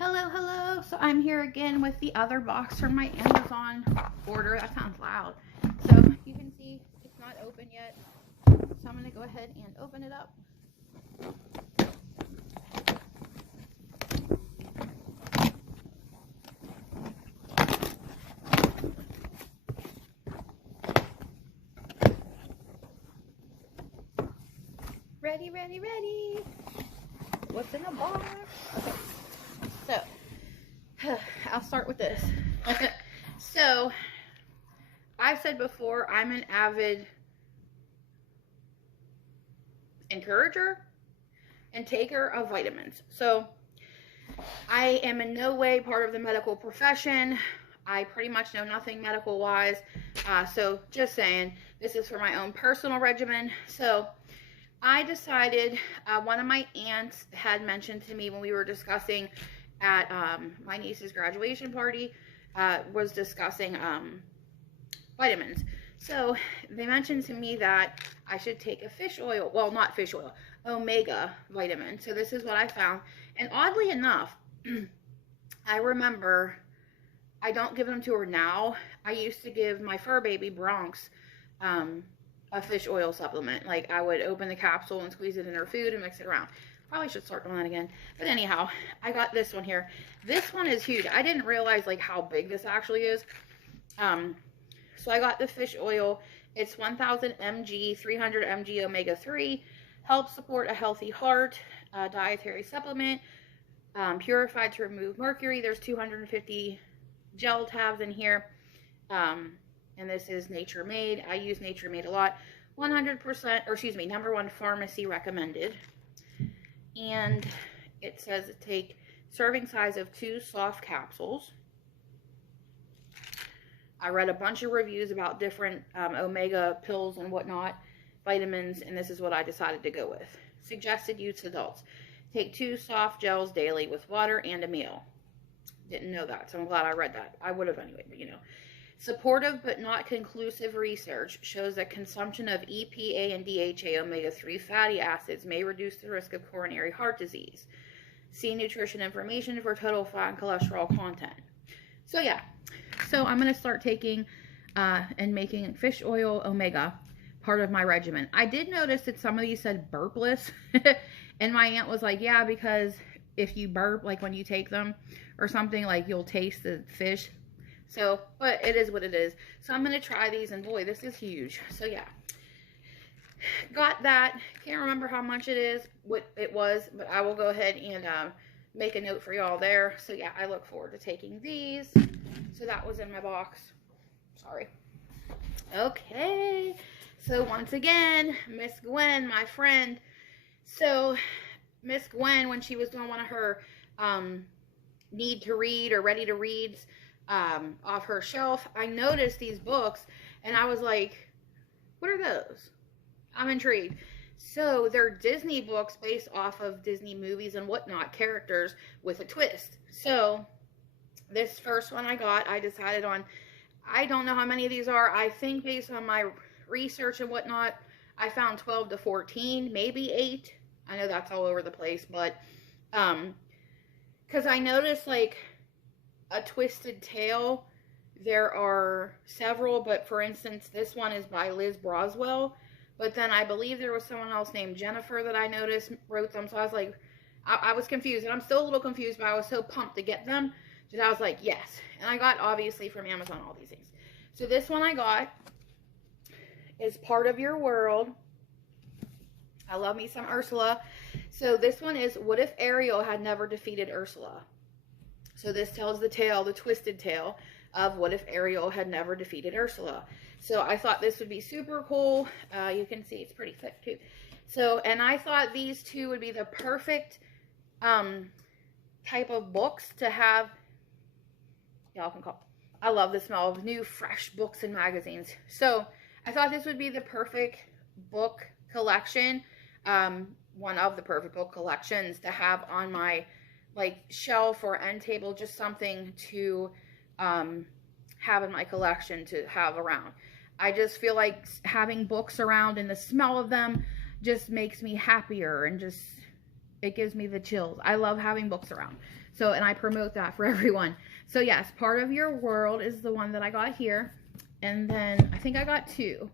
Hello, hello. So I'm here again with the other box from my Amazon order. That sounds loud. So you can see it's not open yet. So I'm going to go ahead and open it up. Ready, ready, ready. What's in the box? Okay. So, I'll start with this. So, I've said before, I'm an avid encourager and taker of vitamins. So, I am in no way part of the medical profession. I pretty much know nothing medical wise. So, just saying, this is for my own personal regimen. So, I decided, one of my aunts had mentioned to me when we were discussing at my niece's graduation party, was discussing vitamins. So they mentioned to me that I should take a fish oil, well, not fish oil, omega vitamin. So this is what I found. And oddly enough, I remember, I don't give them to her now. I used to give my fur baby Bronx a fish oil supplement. Like, I would open the capsule and squeeze it in her food and mix it around. Probably should start doing that again. But anyhow, I got this one here. This one is huge. I didn't realize like how big this actually is. So I got the fish oil. It's 1000 mg, 300 mg omega-3. Helps support a healthy heart. Dietary supplement. Purified to remove mercury. There's 250 gel tabs in here. And this is Nature Made. I use Nature Made a lot. 100%, or excuse me, #1 pharmacy recommended. And it says to take serving size of 2 soft capsules. I read a bunch of reviews about different omega pills and whatnot, vitamins, and this is what I decided to go with. Suggested use adults. Take 2 soft gels daily with water and a meal. Didn't know that, so I'm glad I read that. I would have anyway, but you know. Supportive but not conclusive research shows that consumption of EPA and DHA omega-3 fatty acids may reduce the risk of coronary heart disease. See nutrition information for total fat and cholesterol content. So yeah, so I'm going to start taking and making fish oil omega part of my regimen. I did notice that some of these said burpless, and my aunt was like, yeah, because if you burp, like when you take them or something, like you'll taste the fish. So, but it is what it is. So I'm going to try these, and boy, this is huge. So yeah, got that. Can't remember how much it is, what it was, but I will go ahead and make a note for y'all there. So yeah, I look forward to taking these. So that was in my box. Sorry. Okay. So once again, Miss Gwen, my friend. So Miss Gwen, when she was doing one of her need to read or ready to reads, off her shelf, I noticed these books and I was like, what are those? I'm intrigued. So they're Disney books based off of Disney movies and whatnot, characters with a twist. So this first one I got, I decided on, I don't know how many of these are. I think based on my research and whatnot, I found 12 to 14, maybe 8. I know that's all over the place, but because I noticed like a twisted tale, there are several, but for instance, this one is by Liz Broswell, but then I believe there was someone else named Jennifer that I noticed wrote them, so I was like, I was confused, and I'm still a little confused, but I was so pumped to get them, that I was like, yes, and I got, obviously, from Amazon, all these things. So this one I got is Part of Your World. I love me some Ursula. So this one is, what if Ariel had never defeated Ursula? So this tells the tale, the twisted tale, of what if Ariel had never defeated Ursula. So I thought this would be super cool. You can see it's pretty thick too. So, and I thought these two would be the perfect type of books to have. Y'all can call. I love the smell of new, fresh books and magazines. So I thought this would be the perfect book collection. One of the perfect book collections to have on my like shelf or end table, just something to have in my collection to have around. I just feel like having books around and the smell of them just makes me happier and just it gives me the chills. I love having books around. So, and I promote that for everyone. So yes, Part of Your World is the one that I got here. And then I think I got two.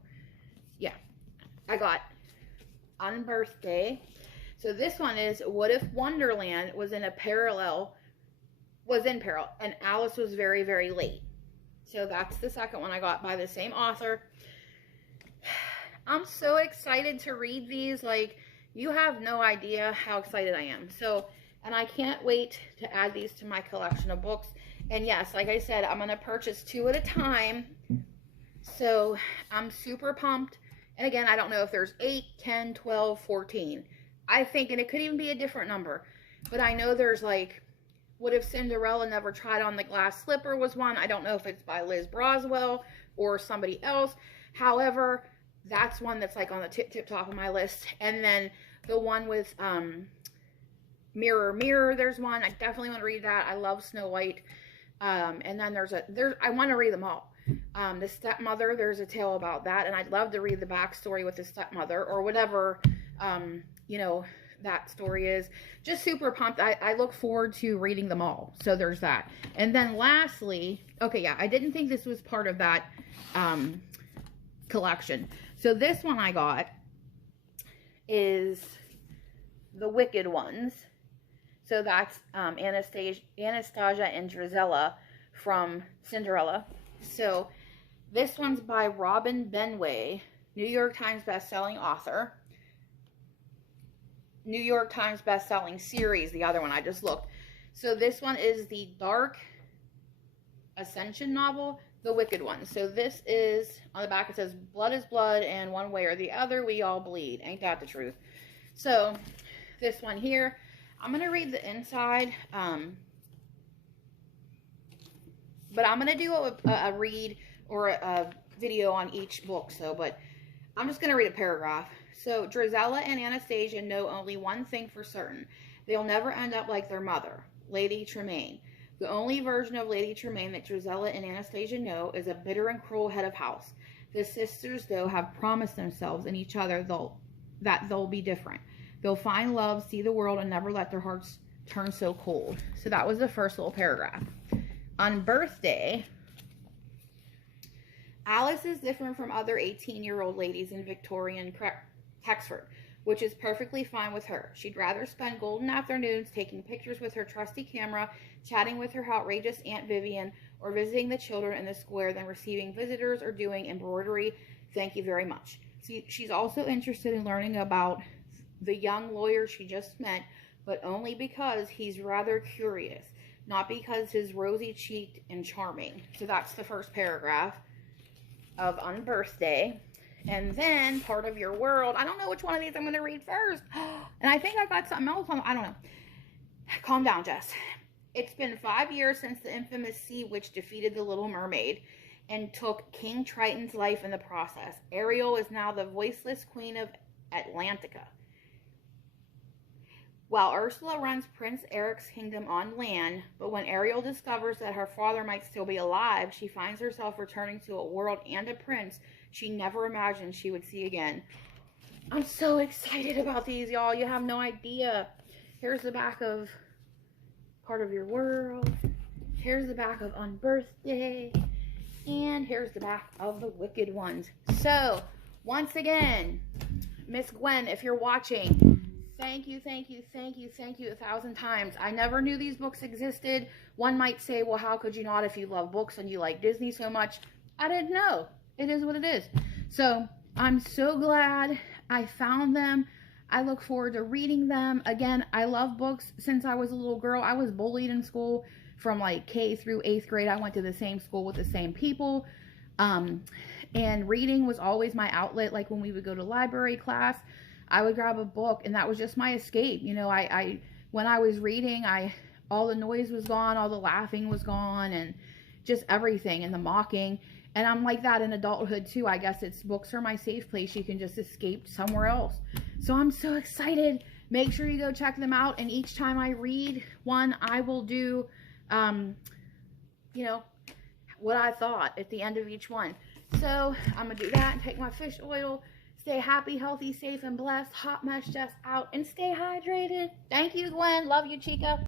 Yeah, I got On Birthday. So this one is What If Wonderland was in peril and Alice was very, very late. So that's the second one I got by the same author. I'm so excited to read these. Like, you have no idea how excited I am. So, and I can't wait to add these to my collection of books. And yes, like I said, I'm going to purchase 2 at a time. So I'm super pumped. And again, I don't know if there's 8, 10, 12, 14. I think, and it could even be a different number. But I know there's like, What If Cinderella Never Tried on the Glass Slipper was one. I don't know if it's by Liz Broswell or somebody else. However, that's one that's like on the tip top of my list. And then the one with Mirror, Mirror, there's one. I definitely want to read that. I love Snow White. And then I want to read them all. The Stepmother, there's a tale about that. And I'd love to read the backstory with the stepmother or whatever, you know, that story is. Just super pumped. I look forward to reading them all. So there's that. And then lastly, okay, yeah, I didn't think this was part of that collection. So this one I got is The Wicked Ones. So that's Anastasia and Drizella from Cinderella. So this one's by Robin Benway, New York Times bestselling author. New York Times bestselling series, the other one I just looked. So this one is the Dark Ascension novel, The Wicked Ones. So this is, on the back it says, blood is blood, and one way or the other, we all bleed. Ain't that the truth? So, this one here, I'm going to read the inside, but I'm going to do a read or a video on each book, but I'm just going to read a paragraph. So, Drizella and Anastasia know only one thing for certain. They'll never end up like their mother, Lady Tremaine. The only version of Lady Tremaine that Drizella and Anastasia know is a bitter and cruel head of house. The sisters, though, have promised themselves and each other that they'll be different. They'll find love, see the world, and never let their hearts turn so cold. So that was the first little paragraph. On Birthday, Alice is different from other 18-year-old ladies in Victorian Hexford, which is perfectly fine with her. She'd rather spend golden afternoons taking pictures with her trusty camera, chatting with her outrageous Aunt Vivian, or visiting the children in the square than receiving visitors or doing embroidery. Thank you very much. She's also interested in learning about the young lawyer she just met, but only because he's rather curious, not because he's rosy-cheeked and charming. So that's the first paragraph of On Birthday. And then Part of Your World. I don't know which one of these I'm going to read first. And I think I got something else on. I don't know. Calm down, Jess. It's been 5 years since the infamous sea witch defeated the Little Mermaid and took King Triton's life in the process. Ariel is now the voiceless queen of Atlantica, while Ursula runs Prince Eric's kingdom on land. But when Ariel discovers that her father might still be alive, she finds herself returning to a world and a prince she never imagined she would see again. I'm so excited about these, y'all. You have no idea. Here's the back of Part of Your World. Here's the back of On Birthday. And here's the back of The Wicked Ones. So, once again, Miss Gwen, if you're watching, thank you, thank you, thank you, thank you 1,000 times. I never knew these books existed. One might say, well, how could you not if you love books and you like Disney so much? I didn't know. It is what it is. So, I'm so glad I found them. I look forward to reading them. Again, I love books since I was a little girl. I was bullied in school from like K through 8th grade. I went to the same school with the same people. And reading was always my outlet. Like when we would go to library class, I would grab a book and that was just my escape. You know, when I was reading, all the noise was gone, all the laughing was gone, and just everything, and the mocking. And I'm like that in adulthood too. I guess books are my safe place. You can just escape somewhere else. So I'm so excited. Make sure you go check them out. And each time I read one, I will do, you know, what I thought at the end of each one. So I'm going to do that and take my fish oil, Stay happy, healthy, safe, and blessed. Hot Mess Jess out, and stay hydrated. Thank you, Gwen. Love you, Chica.